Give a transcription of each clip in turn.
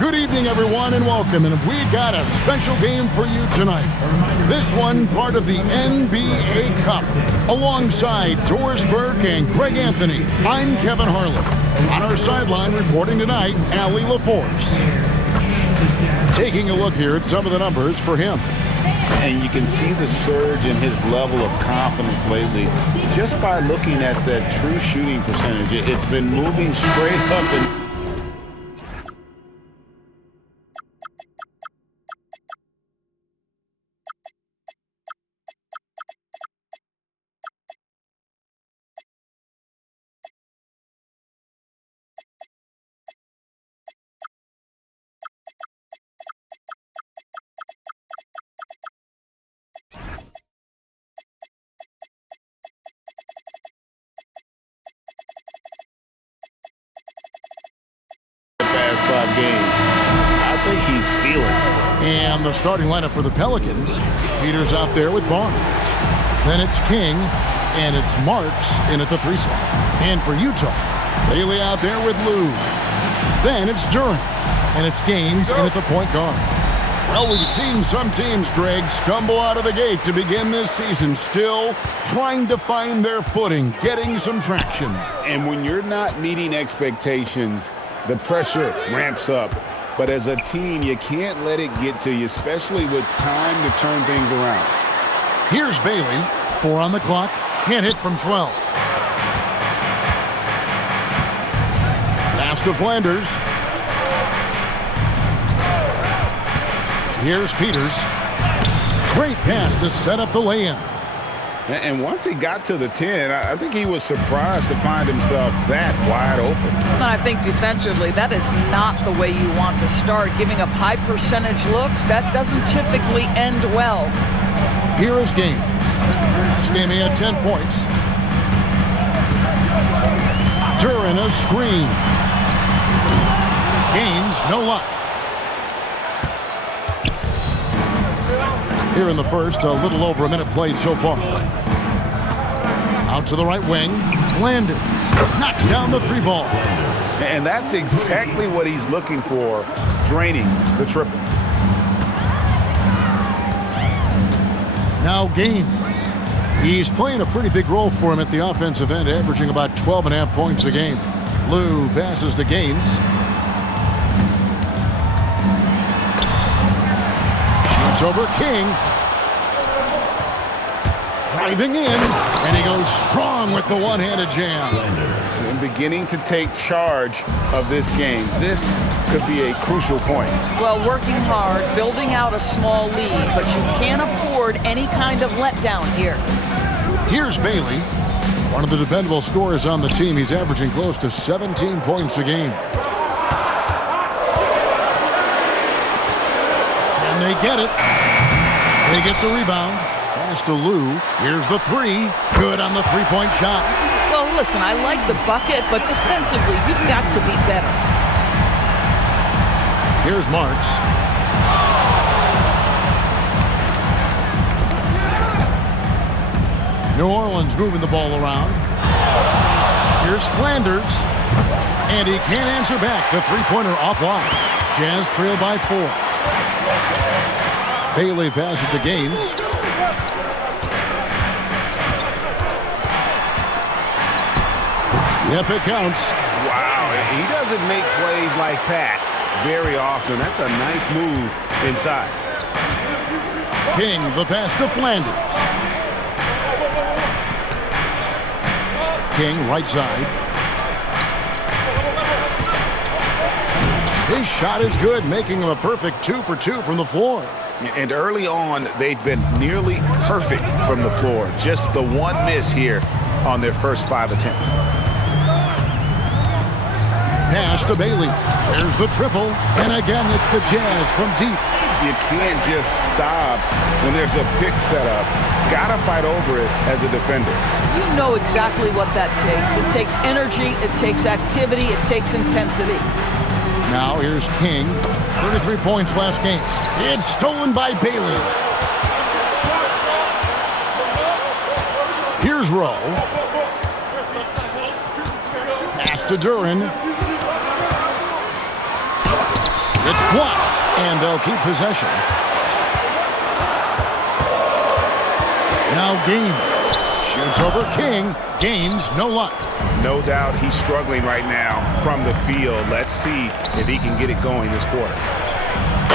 Good evening, everyone, and welcome. And we got a special game for you tonight. This one part of the NBA Cup. Alongside Doris Burke and Greg Anthony, I'm Kevin Harlan. On our sideline reporting tonight, Allie LaForce. Taking a look here at some of the numbers for him. And you can see the surge in his level of confidence lately just by looking at that true shooting percentage. It's been moving straight up and games. I think he's feeling it. And the starting lineup for the Pelicans. Peters out there with Barnes. Then it's King, and it's Marks in at the 3 slot. And for Utah, Bailey out there with Lou. Then it's Duran, and it's Gaines in at the point guard. Well, we've seen some teams, Greg, stumble out of the gate to begin this season, still trying to find their footing, getting some traction. And when you're not meeting expectations, the pressure ramps up. But as a team, you can't let it get to you, especially with time to turn things around. Here's Bailey. 4 on the clock. Can't hit from 12. Pass to Flanders. Here's Peters. Great pass to set up the lay-in. And once he got to the 10, I think he was surprised to find himself that wide open. I think defensively, that is not the way you want to start. Giving up high percentage looks, that doesn't typically end well. Here is Gaines. This game he had 10 points. Duran a screen. Gaines, no luck. Here in the first, a little over a minute played so far. Out to the right wing, Flanders knocks down the 3 ball. And that's exactly what he's looking for, draining the triple. Now Gaines. He's playing a pretty big role for him at the offensive end, averaging about 12.5 points a game. Lou passes to Gaines. Shoots over King. Driving in, and he goes strong with the one-handed jam. And beginning to take charge of this game. This could be a crucial point. Well, working hard, building out a small lead, but you can't afford any kind of letdown here. Here's Bailey, one of the dependable scorers on the team. He's averaging close to 17 points a game. And they get it. They get the rebound. Pass to Lou. Here's the 3. Good on the 3-point shot. Well, listen, I like the bucket, but defensively, you've got to be better. Here's Marks. New Orleans moving the ball around. Here's Flanders. And he can't answer back. The 3-pointer offline. Jazz trail by 4. Bailey passes to Gaines. Yep, it counts. Wow, he doesn't make plays like that very often. That's a nice move inside. King, the pass to Flanders. King, right side. His shot is good, making him a perfect 2 for 2 from the floor. And early on, they've been nearly perfect from the floor. Just the one miss here on their first 5 attempts. Pass to Bailey. There's the triple. And again, it's the Jazz from deep. You can't just stop when there's a pick set up. Gotta fight over it as a defender. You know exactly what that takes. It takes energy, it takes activity, it takes intensity. Now here's King. 33 points last game. It's stolen by Bailey. Here's Rowe. Pass to Duran. It's blocked, and they'll keep possession. Now Gaines shoots over King. Gaines, no luck. No doubt he's struggling right now from the field. Let's see if he can get it going this quarter.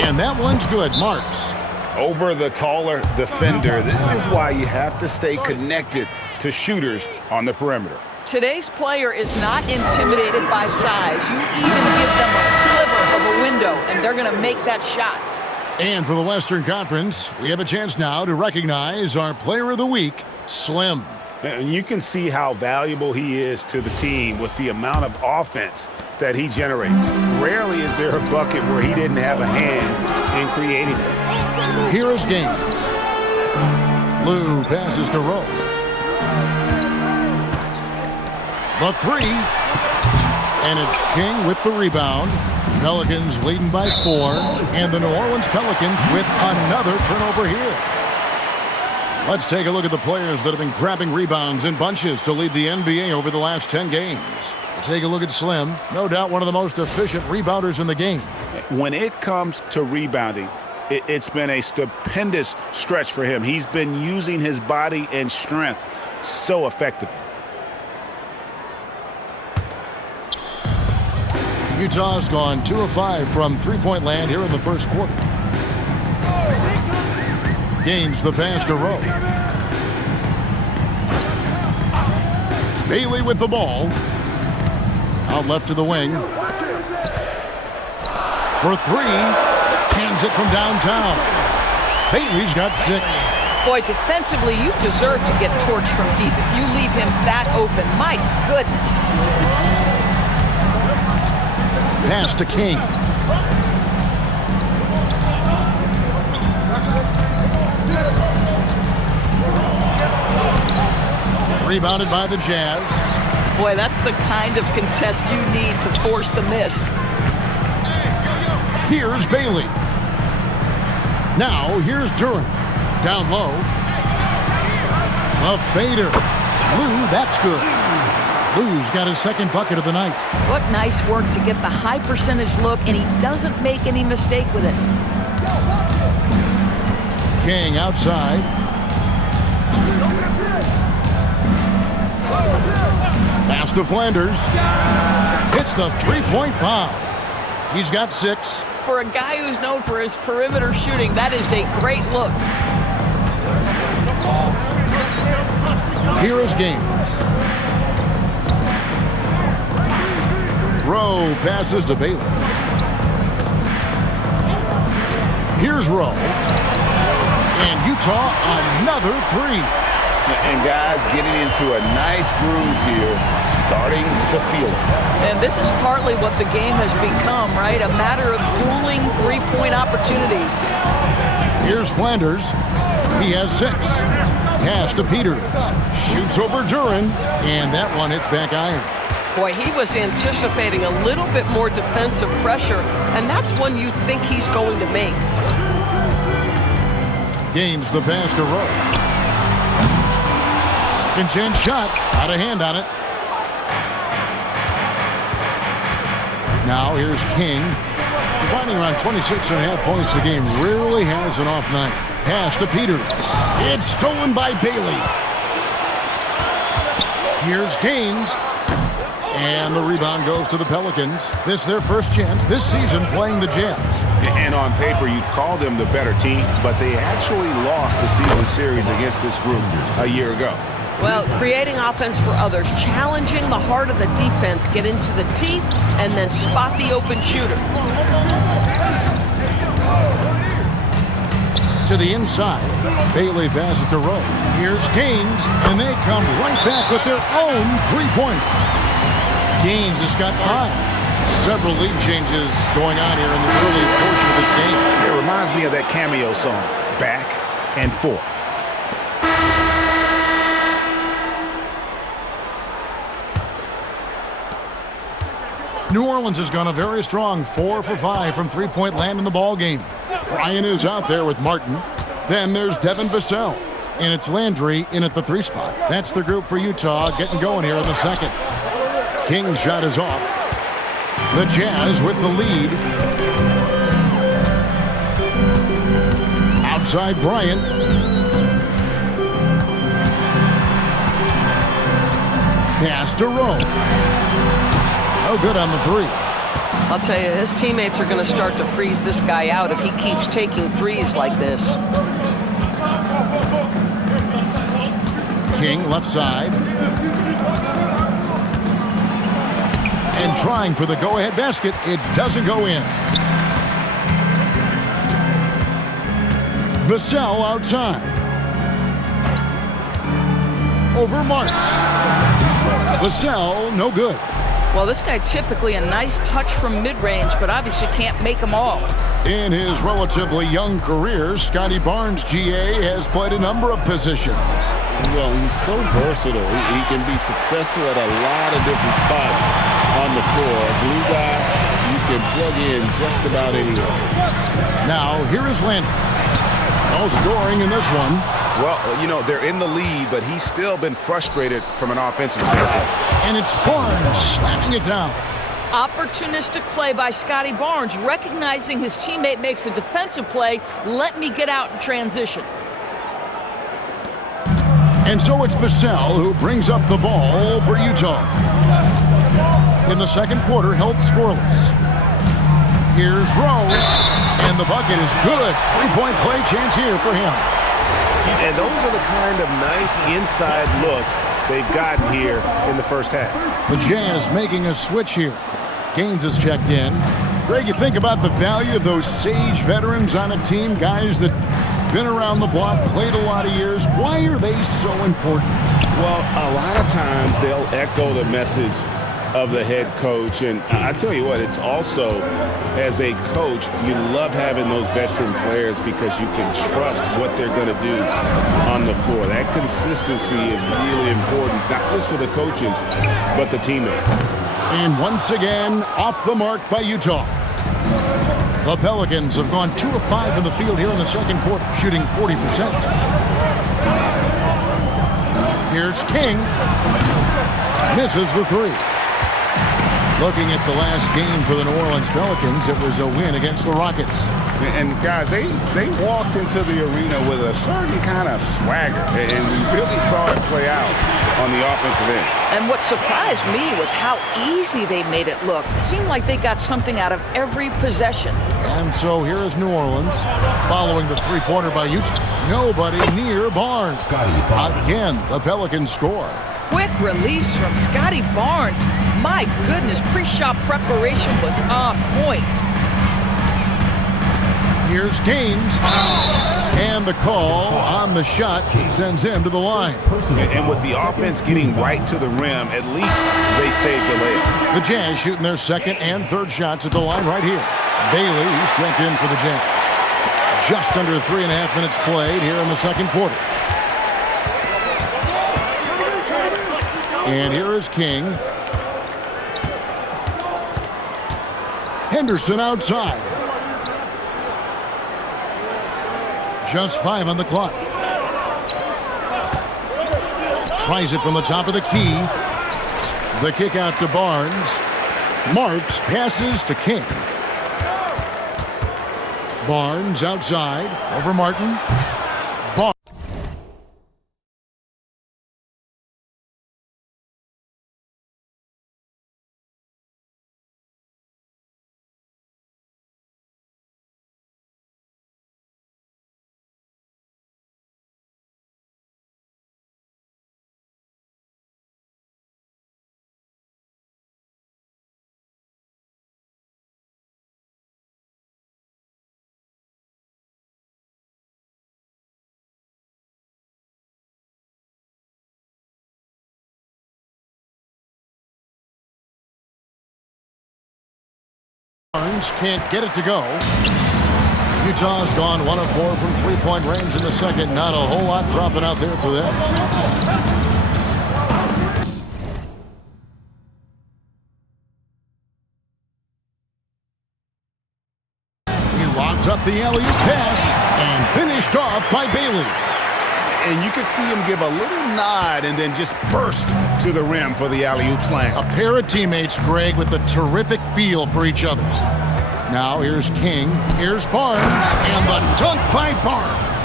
And that one's good. Marks. Over the taller defender. This is why you have to stay connected to shooters on the perimeter. Today's player is not intimidated by size. You even give them a sliver of a window, and they're going to make that shot. And for the Western Conference, we have a chance now to recognize our Player of the Week, Slim. And you can see how valuable he is to the team with the amount of offense that he generates. Rarely is there a bucket where he didn't have a hand in creating it. Here is Gaines. Lou passes to Rowe. The three. And it's King with the rebound. Pelicans leading by 4. And the New Orleans Pelicans with another turnover here. Let's take a look at the players that have been grabbing rebounds in bunches to lead the NBA over the last 10 games. Take a look at Slim. No doubt one of the most efficient rebounders in the game. When it comes to rebounding, it's been a stupendous stretch for him. He's been using his body and strength so effectively. Utah's gone 2 of 5 from three-point land here in the first quarter. Gaines the pass to Rowe. Bailey with the ball. Out left to the wing. For 3. Cans it from downtown. Bailey's got 6. Boy, defensively, you deserve to get torched from deep if you leave him that open. My goodness. Pass to King. Rebounded by the Jazz. Boy, that's the kind of contest you need to force the miss. Here's Bailey. Now, here's Durant. Down low. A fader. Lou, that's good. Lou's got his second bucket of the night. What nice work to get the high percentage look, and he doesn't make any mistake with it. King outside. Pass to Flanders. Hits the three-point bomb. He's got 6. For a guy who's known for his perimeter shooting, that is a great look. Here is Gaines. Rowe passes to Bailey. Here's Rowe. And Utah, another 3. And guys getting into a nice groove here, starting to feel it. And this is partly what the game has become, right? A matter of dueling three-point opportunities. Here's Flanders. He has 6. Pass to Peters. Shoots over Duran. And that one hits back iron. Boy, he was anticipating a little bit more defensive pressure, and that's one you think he's going to make. Gaines the pass to Rowe. Second chance shot. Out of hand on it. Now here's King. Combining around 26.5 points a game. Rarely has an off night. Pass to Peters. It's stolen by Bailey. Here's Gaines. And the rebound goes to the Pelicans. This is their first chance this season playing the Jazz. And on paper, you'd call them the better team, but they actually lost the season series against this group a year ago. Well, creating offense for others, challenging the heart of the defense, get into the teeth, and then spot the open shooter. To the inside. Bailey passes to Rowe. Here's Gaines, and they come right back with their own three-pointer. Gaines has got 5. Several lead changes going on here in the early portion of this game. It reminds me of that cameo song, Back and Forth. New Orleans has gone a very strong 4 for 5 from three-point land in the ball game. Ryan is out there with Martin. Then there's Devin Vassell. And it's Landry in at the 3 spot. That's the group for Utah getting going here in the second. King's shot is off. The Jazz with the lead. outside Bryant. Pass to Rowe. No good on the three. I'll tell you, his teammates are going to start to freeze this guy out if he keeps taking threes like this. King left side. And trying for the go-ahead basket. It doesn't go in. Vassell outside. Over Marks. Vassell, no good. Well, this guy typically a nice touch from mid-range, but obviously can't make them all. In his relatively young career, Scotty Barnes, GA, has played a number of positions. Well, he's so versatile. He can be successful at a lot of different spots on the floor. A glue guy, you can plug in just about anywhere. Now, here is Landry. No scoring in this one. Well, you know, they're in the lead, but he's still been frustrated from an offensive standpoint. And it's Barnes slamming it down. Opportunistic play by Scotty Barnes, recognizing his teammate makes a defensive play. Let me get out in transition. And so it's Vassell who brings up the ball for Utah. In the second quarter, held scoreless. Here's Rowe, and the bucket is good. Three-point play chance here for him. And those are the kind of nice inside looks they've gotten here in the first half. The Jazz making a switch here. Gaines is checked in. Greg, you think about the value of those sage veterans on a team, guys that been around the block, played a lot of years. Why are they so important? Well, a lot of times they'll echo the message of the head coach. And I tell you what, it's also, as a coach, you love having those veteran players because you can trust what they're going to do on the floor. That consistency is really important, not just for the coaches, but the teammates. And once again, off the mark by Utah. The Pelicans have gone 2 of 5 in the field here in the second quarter, shooting 40%. Here's King. Misses the three. Looking at the last game for the New Orleans Pelicans, it was a win against the Rockets. And guys, they walked into the arena with a certain kind of swagger, and we really saw it play out on the offensive end. And what surprised me was how easy they made it look. It seemed like they got something out of every possession. And so here is New Orleans, following the three-pointer by Utah. Nobody near Barnes. Again, the Pelicans score. Quick release from Scotty Barnes. My goodness, pre-shot preparation was on point. Here's Gaines. And the call on the shot sends him to the line. And with the offense getting right to the rim, at least they saved the layup. The Jazz shooting their second and third shots at the line right here. Bailey, who's checked in for the Jazz. Just under 3.5 minutes played here in the second quarter. And here is King. Henderson outside. Just 5 on the clock. Tries it from the top of the key. The kick out to Barnes. Marks passes to King. Barnes outside over Martin. Barnes can't get it to go. Utah's gone 1 of 4 from three-point range in the second. Not a whole lot dropping out there for them. He lobs up the alley-oop pass and finished off by Bailey. And you could see him give a little nod and then just burst to the rim for the alley-oop slam. A pair of teammates, Greg, with a terrific feel for each other. Now here's King, here's Barnes, and the dunk by Barnes.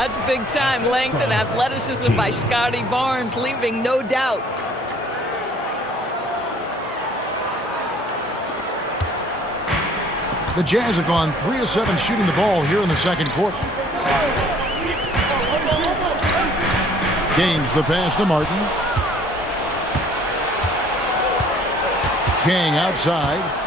That's big time length and athleticism by Scotty Barnes, leaving no doubt. The Jazz have gone 3 of 7 shooting the ball here in the second quarter. Gains the pass to Martin. King outside.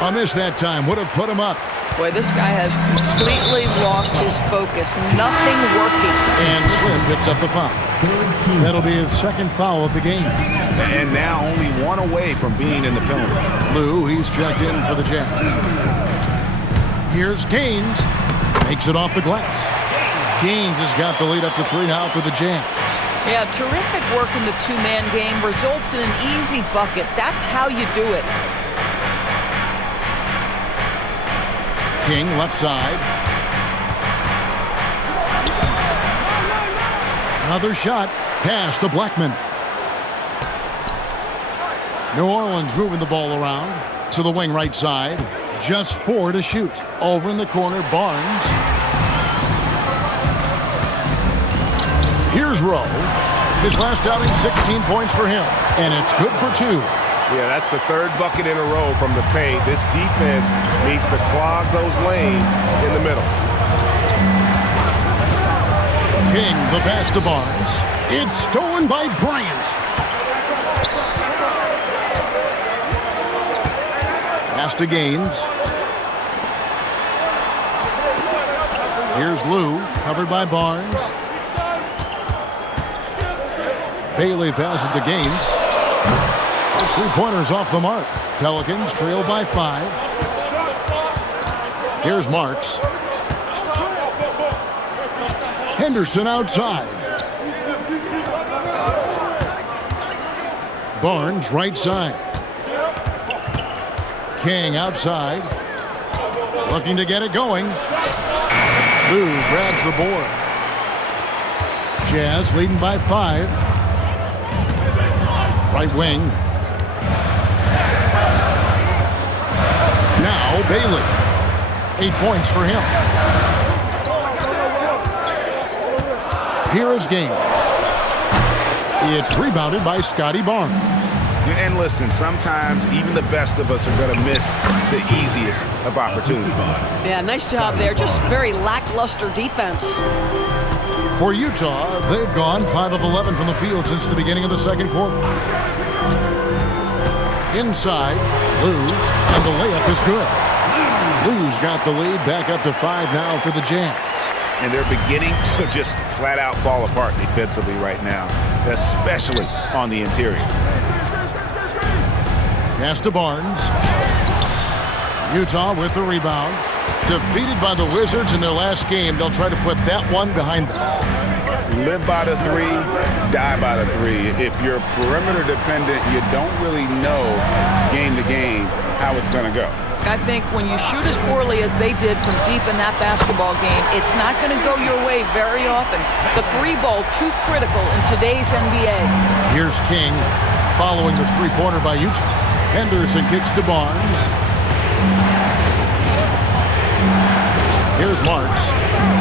A miss that time. Would have put him up. Boy, this guy has completely lost his focus. Nothing working. And Slim picks up the foul. That'll be his second foul of the game. And now only one away from being in the penalty. Lou, he's checked in for the Jazz. Here's Gaines. Makes it off the glass. Gaines has got the lead up to 3 now for the Jazz. Yeah, terrific work in the two-man game. Results in an easy bucket. That's how you do it. King left side. Another shot. Pass to Blackman. New Orleans moving the ball around to the wing right side. Just 4 to shoot. Over in the corner, Barnes. Here's Rowe. His last outing, 16 points for him. And it's good for 2. Yeah, that's the third bucket in a row from the paint. This defense needs to clog those lanes in the middle. King, the pass to Barnes. It's stolen by Bryant. Pass to Gaines. Here's Lou, covered by Barnes. Bailey passes to Gaines. Those 3-pointers off the mark. Pelicans trail by 5. Here's Marks. Henderson outside. Barnes right side. King outside. Looking to get it going. Lou grabs the board. Jazz leading by 5. Right wing. Now Bailey. 8 points for him. Here is Gaines. It's rebounded by Scotty Barnes. And listen, sometimes even the best of us are going to miss the easiest of opportunities. Yeah, nice job there. Just very lackluster defense. For Utah, they've gone 5 of 11 from the field since the beginning of the second quarter. Inside, Lou, and the layup is good. Lou's got the lead back up to 5 now for the Jazz. And they're beginning to just flat out fall apart defensively right now, especially on the interior. Pass to Barnes. Utah with the rebound. Defeated by the Wizards in their last game, they'll try to put that one behind them. Live by the 3, die by the 3. If you're perimeter dependent, you don't really know game to game how it's going to go. I think when you shoot as poorly as they did from deep in that basketball game, it's not going to go your way very often. The 3 ball too critical in today's NBA. Here's King following the 3-pointer by Utah. Henderson kicks to Barnes. Here's Marks.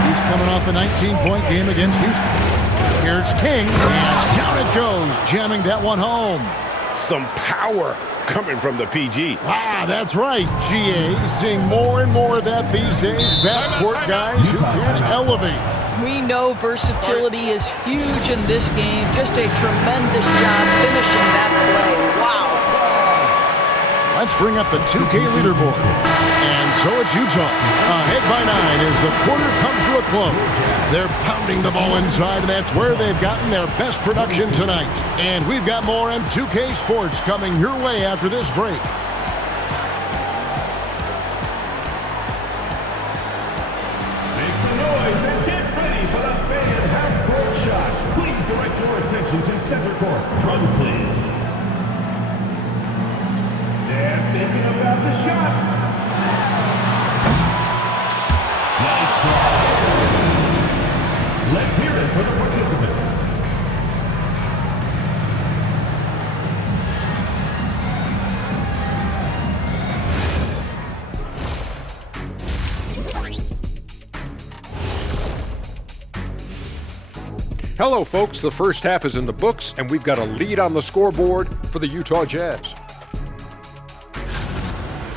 He's coming off a 19-point game against Houston. Here's King, and down it goes, jamming that one home. Some power coming from the PG. Ah, that's right, GA. Seeing more and more of that these days. Backcourt guys who can elevate. We know versatility is huge in this game. Just a tremendous job finishing that play. Wow. Let's bring up the 2K leaderboard. And so it's Utah. Ahead by 9 as the quarter comes to a close. They're pounding the ball inside, and that's where they've gotten their best production tonight. And we've got more M2K Sports coming your way after this break. Make some noise and get ready for the fan half-court shot. Please direct your attention to center court. Drums, please. They're thinking about the shot. Nice try. Let's hear it for the participants. Hello, folks. The first half is in the books, and we've got a lead on the scoreboard for the Utah Jazz.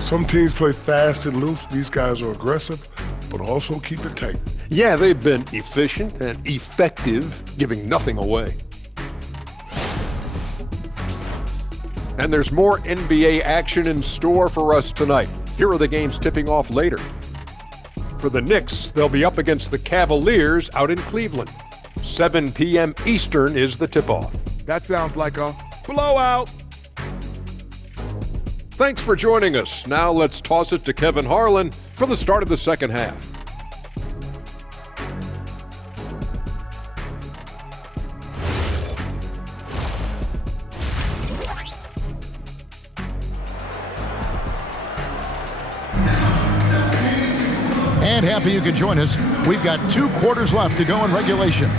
Some teams play fast and loose. These guys are aggressive, but also keep it tight. Yeah, they've been efficient and effective, giving nothing away. And there's more NBA action in store for us tonight. Here are the games tipping off later. For the Knicks, they'll be up against the Cavaliers out in Cleveland. 7 p.m. Eastern is the tip-off. That sounds like a blowout. Thanks for joining us. Now let's toss it to Kevin Harlan for the start of the second half. And happy you could join us. We've got 2 quarters left to go in regulation.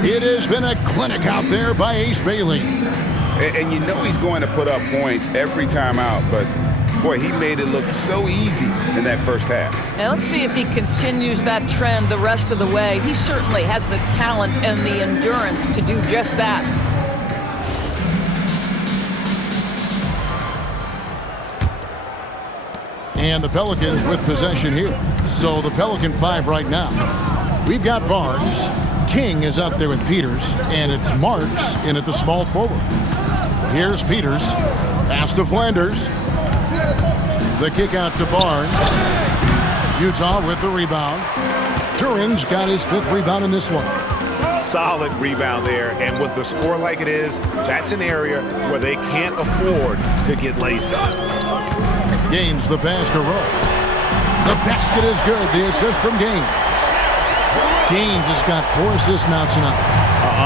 It has been a clinic out there by Ace Bailey. And you know he's going to put up points every time out, but boy, he made it look so easy in that first half. Now let's see if he continues that trend the rest of the way. He certainly has the talent and the endurance to do just that. And the Pelicans with possession here. So the Pelican 5 right now. We've got Barnes. King is out there with Peters. And it's Marks in at the small forward. Here's Peters. Pass to Flanders. The kick out to Barnes. Utah with the rebound. Duran's got his 5th rebound in this one. Solid rebound there. And with the score like it is, that's an area where they can't afford to get lazy. Gaines the pass to Rowe. The basket is good. The assist from Gaines. Gaines has got 4 assists now tonight.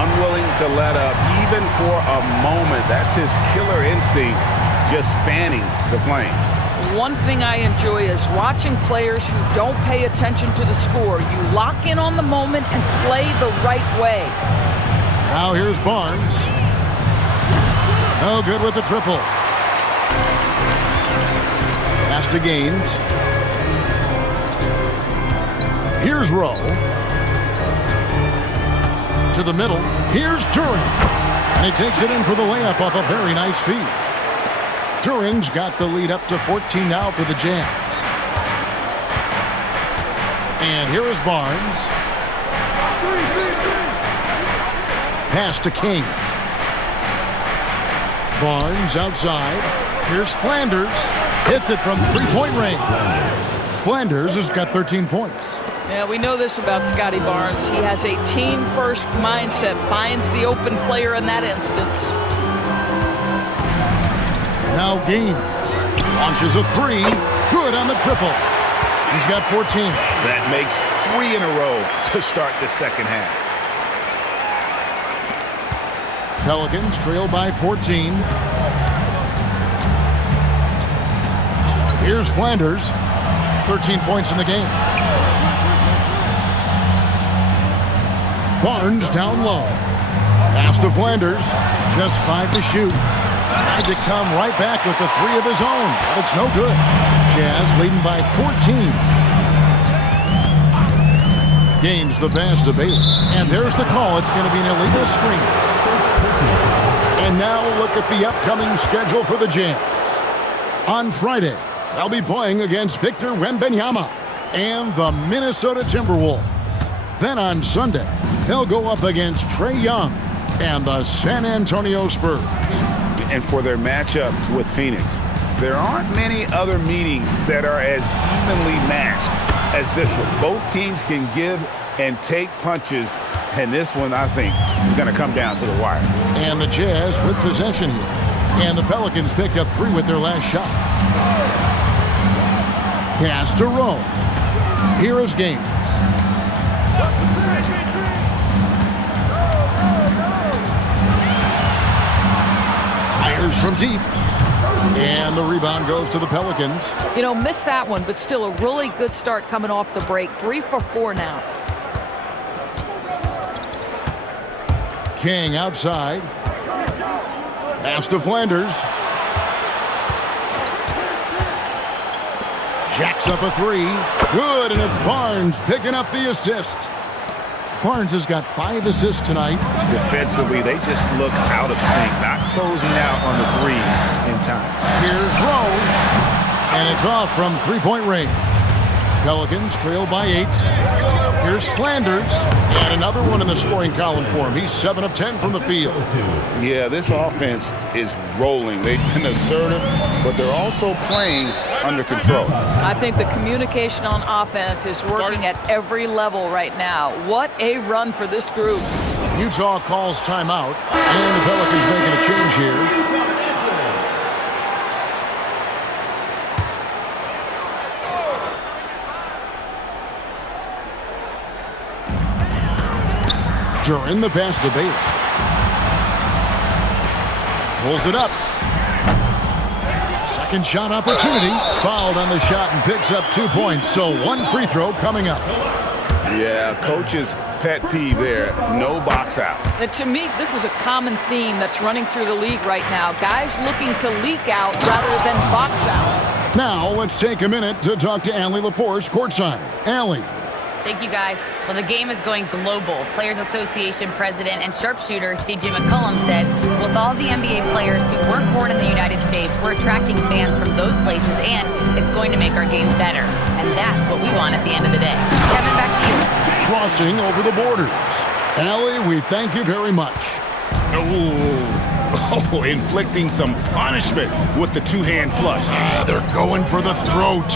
Unwilling to let up even for a moment. That's his killer instinct, just fanning the flame. One thing I enjoy is watching players who don't pay attention to the score. You lock in on the moment and play the right way. Now here's Barnes. No good with the triple. Pass to Gaines. Here's Rowe. To the middle. Here's Duran. And he takes it in for the layup off a very nice feed. Duran's got the lead up to 14 now for the Jazz. And here is Barnes. Pass to King. Barnes outside. Here's Flanders. Hits it from 3-point range. Flanders has got 13 points. Yeah, we know this about Scotty Barnes. He has a team-first mindset, finds the open player in that instance. Now Gaines launches a 3. Good on the triple. He's got 14. That makes 3 in a row to start the second half. Pelicans trail by 14. Here's Flanders. 13 points in the game. Barnes down low. Pass to Flanders. Just 5 to shoot. Tried to come right back with the 3 of his own, but it's no good. Jazz leading by 14. Gaines the pass to Bailey. And there's the call. It's going to be an illegal screen. And now look at the upcoming schedule for the Jazz. On Friday, they'll be playing against Victor Wembanyama and the Minnesota Timberwolves. Then on Sunday, they'll go up against Trae Young and the San Antonio Spurs. And for their matchup with Phoenix, there aren't many other meetings that are as evenly matched as this one. Both teams can give and take punches, and this one, I think, is going to come down to the wire. And the Jazz with possession here. And the Pelicans picked up 3 with their last shot. Pass to Rowe. Here is Gaines. Fires from deep. And the rebound goes to the Pelicans. You know, missed that one, but still a really good start coming off the break. 3 for 4 now. King outside. Pass to Flanders. Jacks up a 3. Good, and it's Barnes picking up the assist. Barnes has got 5 assists tonight. Defensively, they just look out of sync, not closing out on the threes in time. Here's Rowe, and it's off from three-point range. Pelicans trail by 8. Here's Flanders, and another one in the scoring column for him. He's 7 of 10 from the field. Yeah, this offense is rolling. They've been assertive, but they're also playing under control. I think the communication on offense is working at every level right now. What a run for this group. Utah calls timeout, and the Pelicans making a change here. During the pass to Bailey. Pulls it up. Second shot opportunity. Fouled on the shot and picks up 2 points. So 1 free throw coming up. Yeah, coach's pet peeve there. No box out. But to me, this is a common theme that's running through the league right now. Guys looking to leak out rather than box out. Now let's take a minute to talk to Allie LaForce courtside. Allie. Thank you, guys. Well, the game is going global. Players Association President and sharpshooter C.J. McCollum said, with all the NBA players who weren't born in the United States, we're attracting fans from those places, and it's going to make our game better. And that's what we want at the end of the day. Kevin, back to you. Crossing over the borders. Allie, we thank you very much. Oh, inflicting some punishment with the two-hand flush. They're going for the throat.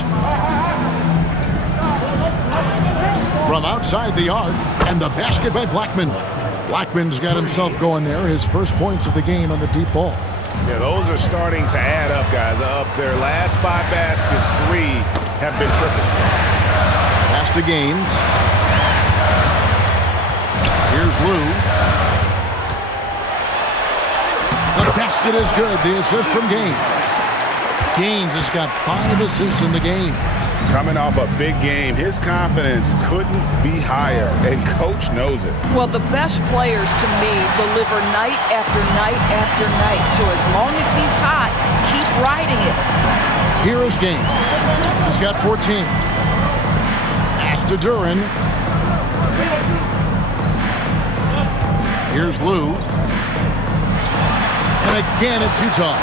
From outside the arc, and the basket by Blackman. Blackman's got himself going there, his first points of the game on the deep ball. Yeah, those are starting to add up, guys. Up their last 5 baskets, 3 have been triple. Pass to Gaines. Here's Lou. The basket is good. The assist from Gaines. Gaines has got 5 assists in the game. Coming off a big game, his confidence couldn't be higher, and coach knows it. Well, the best players to me deliver night after night after night. So as long as he's hot, keep riding it. Here is Gaines. He's got 14. Pass to Duran. Here's Lou. And again, it's Utah.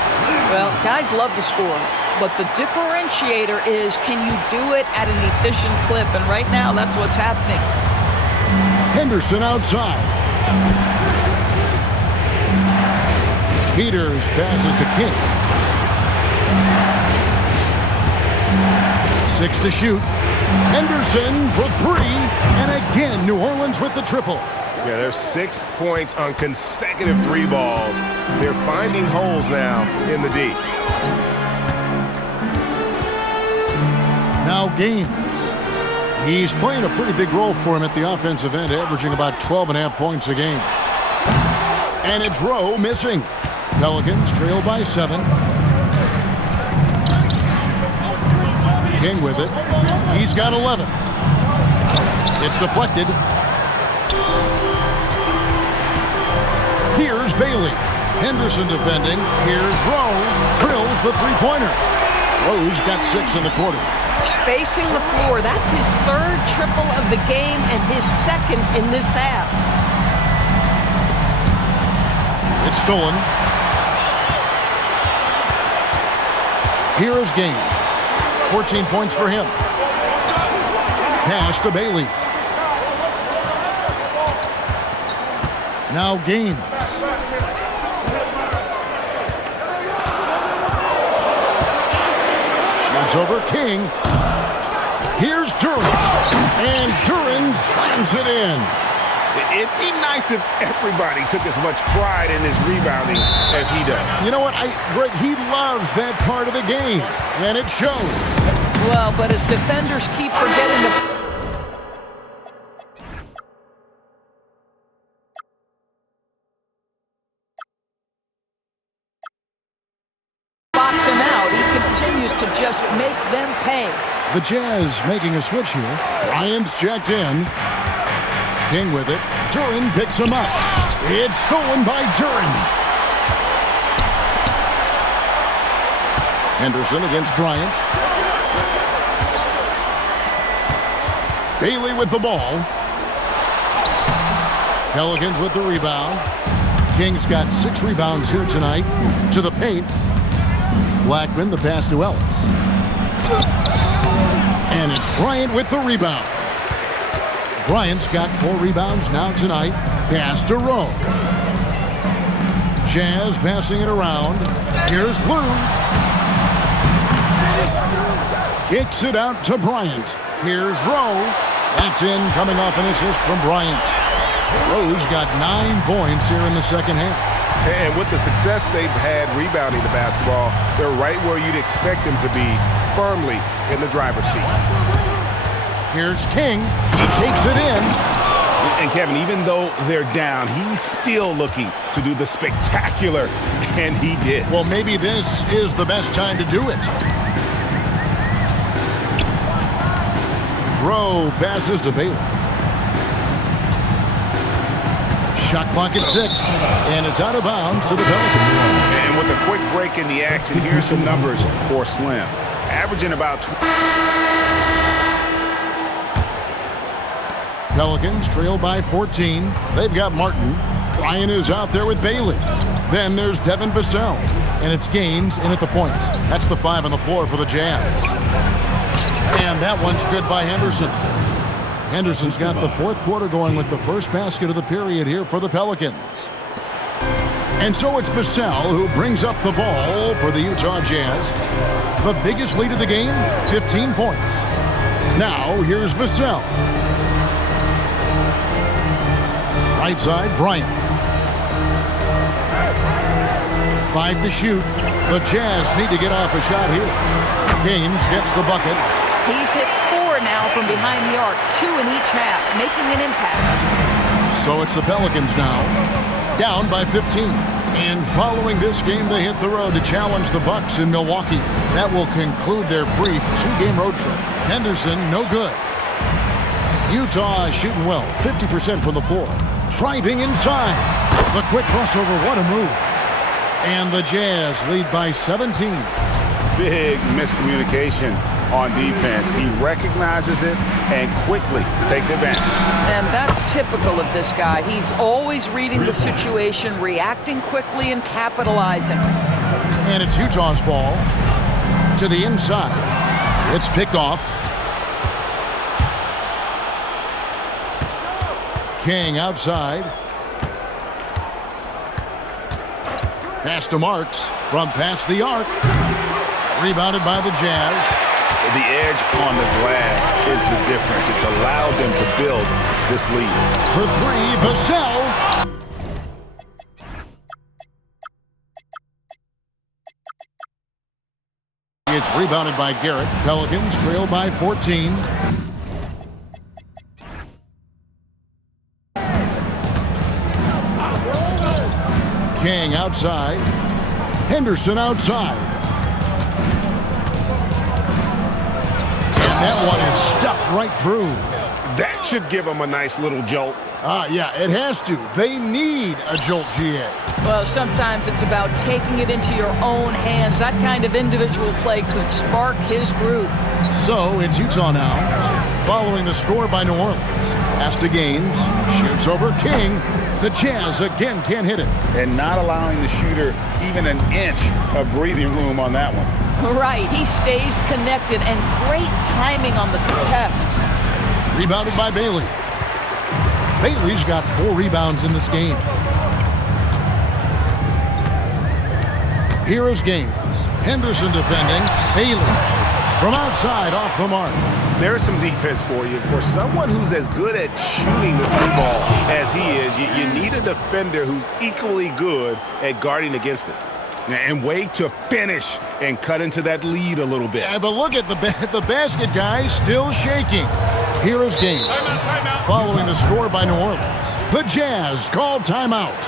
Well, guys love to score, but the differentiator is, can you do it at an efficient clip? And right now, that's what's happening. Henderson outside. Peters passes to King. 6 to shoot. Henderson for 3. And again, New Orleans with the triple. Yeah, there's 6 points on consecutive 3 balls. They're finding holes now in the D. Now Gaines. He's playing a pretty big role for him at the offensive end, averaging about 12.5 points a game. And it's Rowe missing. Pelicans trail by 7. King with it. He's got 11. It's deflected. Here's Bailey. Henderson defending. Here's Rowe. Drills the three-pointer. Rowe's got 6 in the quarter. Spacing the floor. That's his 3rd triple of the game and his 2nd in this half. It's stolen. Here is Gaines. 14 points for him. Pass to Bailey. Now Gaines. Shoots over King. Here's Duran. And Duran slams it in. It'd be nice if everybody took as much pride in his rebounding as he does. You know what? Greg, he loves that part of the game, and it shows. Well, but his defenders keep forgetting to box him out. He continues to just make them pay. The Jazz making a switch here. Bryant's checked in. King with it. Duran picks him up. It's stolen by Duran. Henderson against Bryant. Bailey with the ball. Pelicans with the rebound. Kings got 6 rebounds here tonight. To the paint. Blackman, the pass to Ellis. And it's Bryant with the rebound. Bryant's got 4 rebounds now tonight. Pass to Rowe. Jazz passing it around. Here's Lou. Kicks it out to Bryant. Here's Rowe. That's in, coming off an assist from Bryant. Rowe's got 9 points here in the second half. And with the success they've had rebounding the basketball, they're right where you'd expect them to be, firmly in the driver's seat. Here's King. He takes it in. And Kevin, even though they're down, he's still looking to do the spectacular, and he did. Well, maybe this is the best time to do it. Rowe passes to Bailey. Shot clock at 6, and it's out of bounds to the Pelicans. And with a quick break in the action, here's some numbers for Slim. Averaging about... Pelicans trail by 14. They've got Martin. Ryan is out there with Bailey. Then there's Devin Vassell. And it's Gaines in at the point. That's the 5 on the floor for the Jazz. And that one's good by Henderson. Henderson's got the 4th quarter going with the first basket of the period here for the Pelicans. And so it's Vassell who brings up the ball for the Utah Jazz. The biggest lead of the game, 15 points. Now here's Vassell. Right side, Bryant. 5 to shoot. The Jazz need to get off a shot here. Gaines gets the bucket. He's hit 4 now from behind the arc, 2 in each half, making an impact. So it's the Pelicans now, down by 15. And following this game, they hit the road to challenge the Bucks in Milwaukee. That will conclude their brief 2-game road trip. Henderson, no good. Utah shooting well, 50% from the floor. Driving inside. The quick crossover, what a move. And the Jazz lead by 17. Big miscommunication on defense. He recognizes it and quickly takes advantage. And that's typical of this guy. He's always reading the situation, reacting quickly, and capitalizing. And it's Utah's ball to the inside. It's picked off. King outside. Pass to Marks from past the arc. Rebounded by the Jazz. The edge on the glass is the difference. It's allowed them to build this lead. For 3, Vassell. It's rebounded by Garrett. Pelicans trail by 14. King outside. Henderson outside. And that one is stuffed right through. That should give them a nice little jolt. Yeah, it has to. They need a jolt, GA. Well, sometimes it's about taking it into your own hands. That kind of individual play could spark his group. So it's Utah now, following the score by New Orleans. Pass to Gaines, shoots over King. The Jazz again can't hit it. And not allowing the shooter even an inch of breathing room on that one. Right, he stays connected, and great timing on the contest. Rebounded by Bailey. Bailey's got 4 rebounds in this game. Here is Gaines. Henderson defending. Bailey from outside off the mark. There's some defense for you. For someone who's as good at shooting the 3-ball as he is, you need a defender who's equally good at guarding against it. And wait to finish and cut into that lead a little bit. Yeah, but look at the basket guy still shaking. Here is Gaines. Following the score by New Orleans. The Jazz call timeout.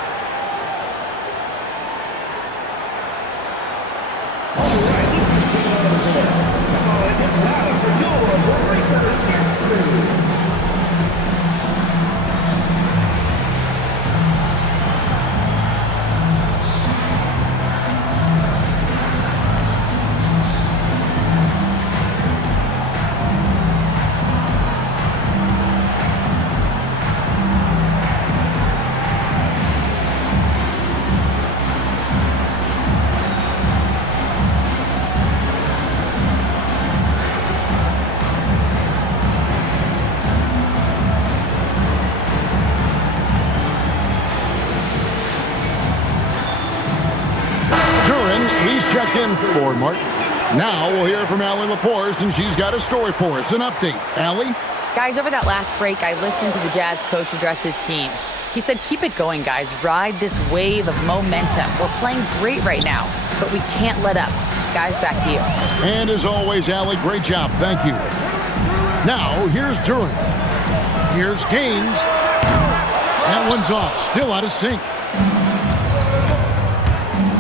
checked in for Martin. Now we'll hear from Allie LaForce, and she's got a story for us. An update. Allie? Guys, over that last break, I listened to the Jazz coach address his team. He said, keep it going, guys. Ride this wave of momentum. We're playing great right now, but we can't let up. Guys, back to you. And as always, Allie, great job. Thank you. Now, here's Duran. Here's Gaines. That one's off. Still out of sync.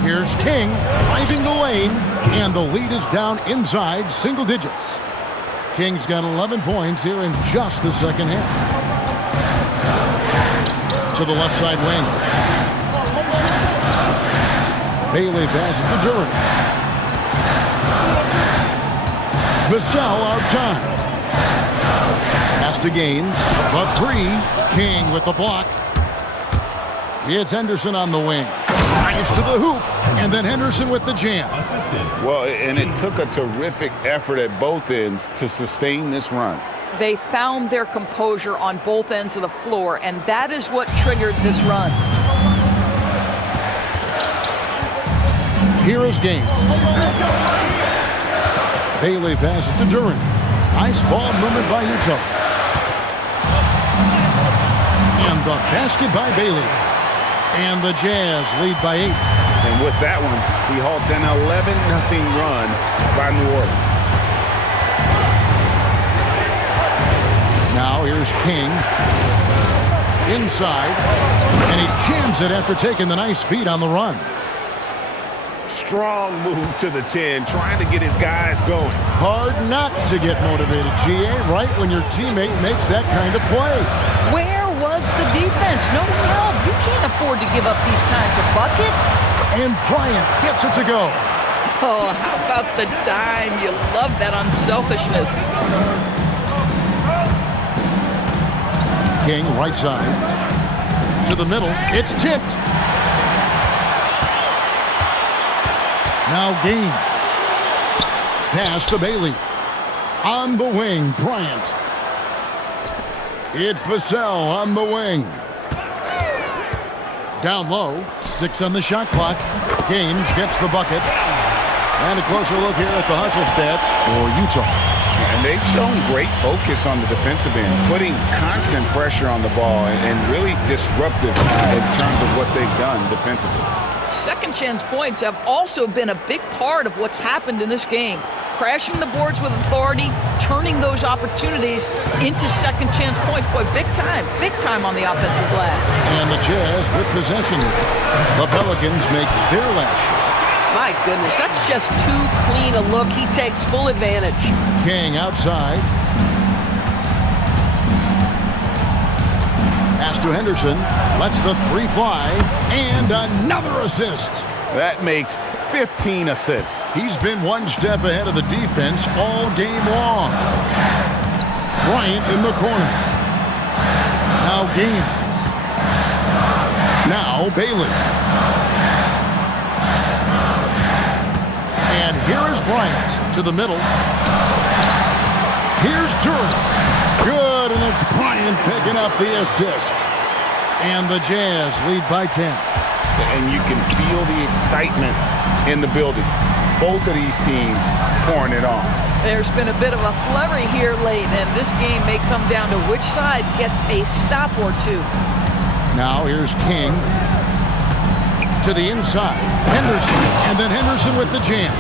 Here's King driving the lane, and the lead is down inside single digits. King's got 11 points here in just the second half. To the left side wing. Bailey passes to Duran. Vassell outside. Pass to Gaines. The three. King with the block. It's Henderson on the wing. Drives to the hoop. And then Henderson with the jam. Well, and it took a terrific effort at both ends to sustain this run. They found their composure on both ends of the floor, and that is what triggered this run. Here is Gaines. Bailey passes to Duran. Nice ball movement by Utah. And the basket by Bailey. And the Jazz lead by 8. And with that one, he halts an 11-0 run by New Orleans. Now here's King. Inside. And he jams it after taking the nice feed on the run. Strong move to the 10, trying to get his guys going. Hard not to get motivated, GA, right when your teammate makes that kind of play. Where was the defense? No help. You can't afford to give up these kinds of buckets. And Bryant gets it to go. Oh, how about the dime? You love that unselfishness. King, right side. To the middle. It's tipped. Now Gaines. Pass to Bailey. On the wing, Bryant. It's Vassell on the wing. Down low. 6 on the shot clock. Gaines gets the bucket. And a closer look here at the hustle stats for Utah. And they've shown great focus on the defensive end, putting constant pressure on the ball and really disruptive in terms of what they've done defensively. Second chance points have also been a big part of what's happened in this game. Crashing the boards with authority, turning those opportunities into second chance points. Boy, big time on the offensive glass. And the Jazz with possession. The Pelicans make their last shot. My goodness, that's just too clean a look. He takes full advantage. King outside. Pass to Henderson. Lets the three fly. And another assist. That makes 15 assists. He's been one step ahead of the defense all game long. Bryant in the corner. Now Gaines. Now Bailey. And here is Bryant to the middle. Here's Duran. Good, and it's Bryant picking up the assist. And the Jazz lead by 10. And you can feel the excitement in the building. Both of these teams pouring it on. There's been a bit of a flurry here late, and this game may come down to which side gets a stop or two. Now here's King. To the inside. Henderson. And then Henderson with the jam.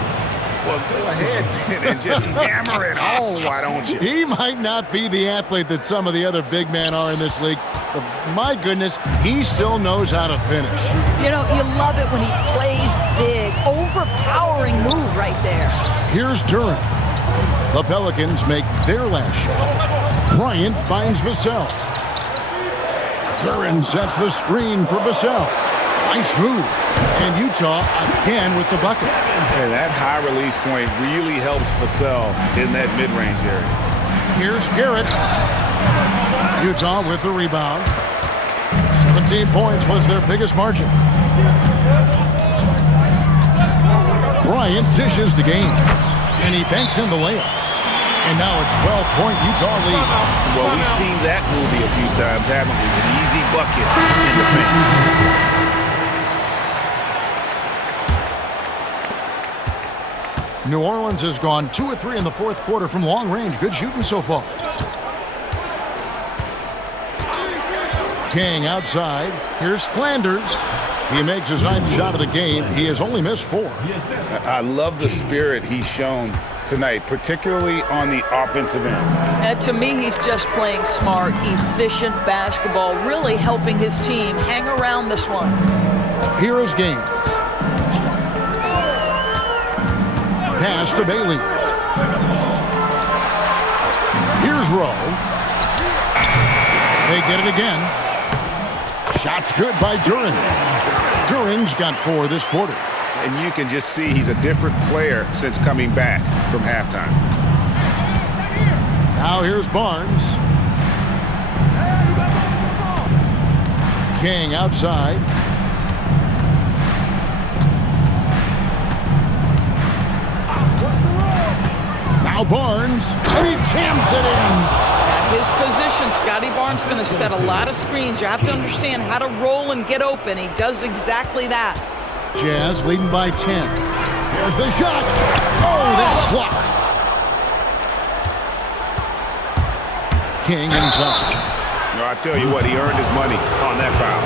Well, go ahead and just hammer it home, why don't you? He might not be the athlete that some of the other big men are in this league, but my goodness, he still knows how to finish. You know, you love it when he plays big. Overpowering move right there. Here's Duran. The Pelicans make their last shot. Bryant finds Vassell. Duran sets the screen for Vassell. Nice move. And Utah again with the bucket. And that high release point really helps Vassell in that mid-range area. Here's Garrett. Utah with the rebound. 17 points was their biggest margin. Bryant dishes to Gaines. And he banks in the layup. And now a 12-point Utah lead. Well, we've seen that movie a few times, haven't we? An easy bucket in the paint. New Orleans has gone 2 of 3 in the fourth quarter from long range. Good shooting so far. King outside. Here's Flanders. He makes his 9th shot of the game. He has only missed 4. I love the spirit he's shown tonight, particularly on the offensive end. And to me, he's just playing smart, efficient basketball, really helping his team hang around this one. Here is Gaines. Pass to Bailey. Here's Rowe. They get it again. Shot's good by Duren. Duren's got 4 this quarter. And you can just see he's a different player since coming back from halftime. Now here's Barnes. King outside. Now Barnes, and he jams it in. At his position, Scotty Barnes is going to set a lot of screens. You have to understand how to roll and get open. He does exactly that. Jazz leading by 10. There's the shot. Oh, that's blocked. King inside. No, I tell you what, he earned his money on that foul.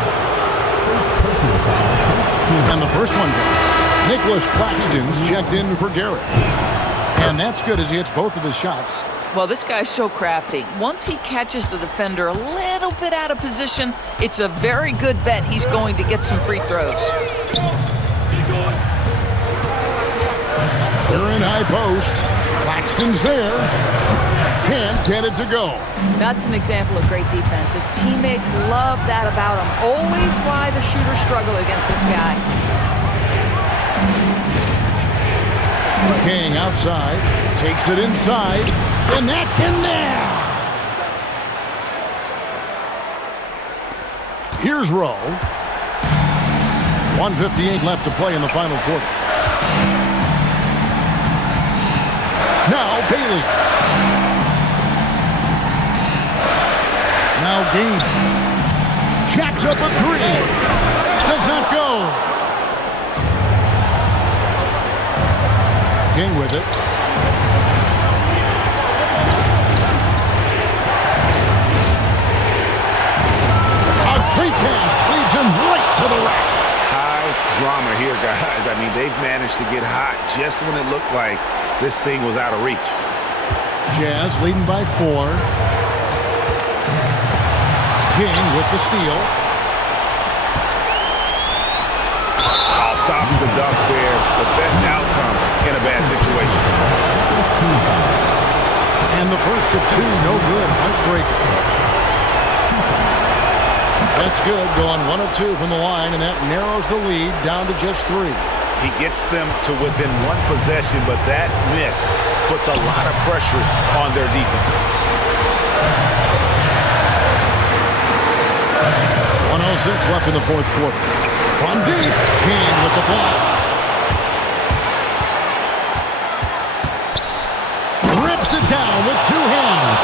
And the first one drops. Nicholas Claxton's checked in for Garrett. And that's good as he hits both of his shots. Well, this guy's so crafty. Once he catches the defender a little bit out of position, it's a very good bet he's going to get some free throws. They're in high post. Claxton's there. Can't get it to go. That's an example of great defense. His teammates love that about him. Always why the shooters struggle against this guy. King outside, takes it inside, and that's in there! Here's Rowe. 1:58 left to play in the final quarter. Now Bailey. Now Gaines. Jacks up a 3. Does not go. King with it. A great pass leads him right to the rack. High drama here, guys. I mean, they've managed to get hot just when it looked like this thing was out of reach. Jazz leading by 4. King with the steal. Stops the dunk there. The best outcome in a bad situation. And the first of 2, no good. Heartbreaker. That's good. Going 1 of 2 from the line, and that narrows the lead down to just 3. He gets them to within 1 possession, but that miss puts a lot of pressure on their defense. 1:06 left in the fourth quarter. From deep, King with the block. Rips it down with 2 hands.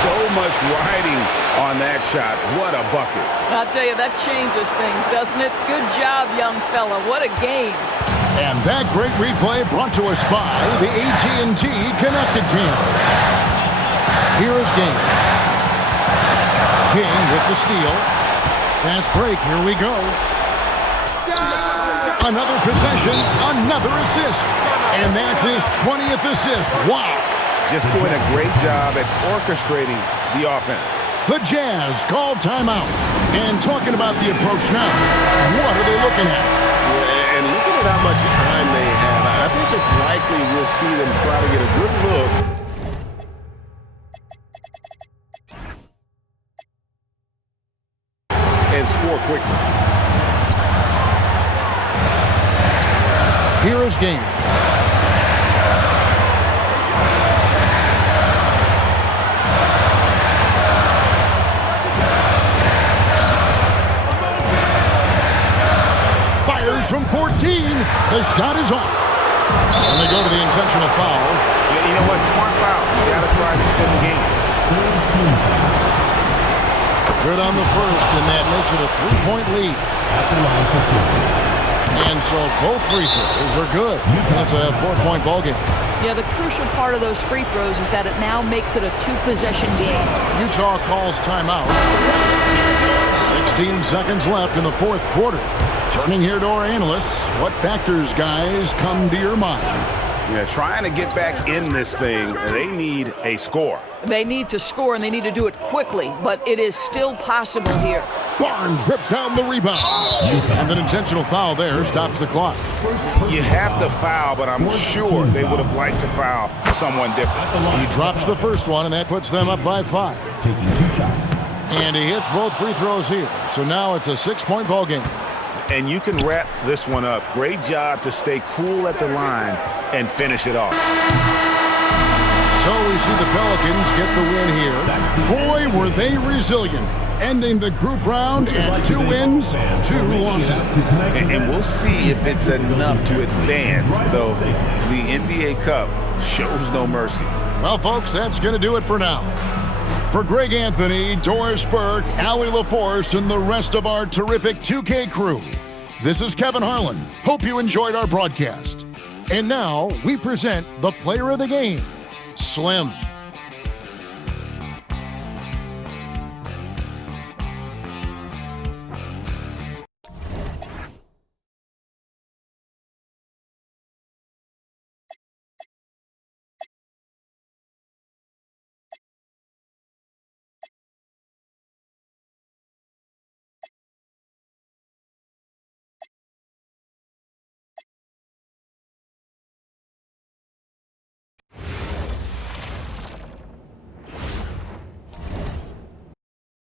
So much riding on that shot. What a bucket. I'll tell you, that changes things, doesn't it? Good job, young fella. What a game. And that great replay brought to us by the AT&T Connected Team. Here is Gaines. King with the steal. Fast break, here we go. Another possession, another assist. And that's his 20th assist. Wow. Just doing a great job at orchestrating the offense. The Jazz call timeout. And talking about the approach now, what are they looking at? Yeah, and looking at how much time they have, I think it's likely we'll see them try to get a good look and score quickly. Here is Gaines. Fires from 14. The shot is off. And they go to the intentional foul. You know what? Smart foul. You got to try to extend the game. Good on the first, and that makes it a 3-point lead. At the line for 2. And so both free throws are good. That's a 4-point ball game. Yeah, the crucial part of those free throws is that it now makes it a 2-possession game. Utah calls timeout. 16 seconds left in the fourth quarter. Turning here to our analysts, what factors, guys, come to your mind? Yeah, trying to get back in this thing, they need a score. They need to score, and they need to do it quickly, but it is still possible here. Barnes rips down the rebound. And an intentional foul there stops the clock. You have to foul, but I'm sure they would have liked to foul someone different. He drops the first one, and that puts them up by 5. Taking 2 shots. And he hits both free throws here. So now it's a 6-point ball game. And you can wrap this one up. Great job to stay cool at the line and finish it off. So we see the Pelicans get the win here. Boy, were they resilient, ending the group round at 2 wins, 2 losses. And we'll see if it's enough to advance, though the NBA Cup shows no mercy. Well, folks, that's going to do it for now. For Greg Anthony, Doris Burke, Allie LaForce, and the rest of our terrific 2K crew, this is Kevin Harlan. Hope you enjoyed our broadcast. And now we present the player of the game, Slim.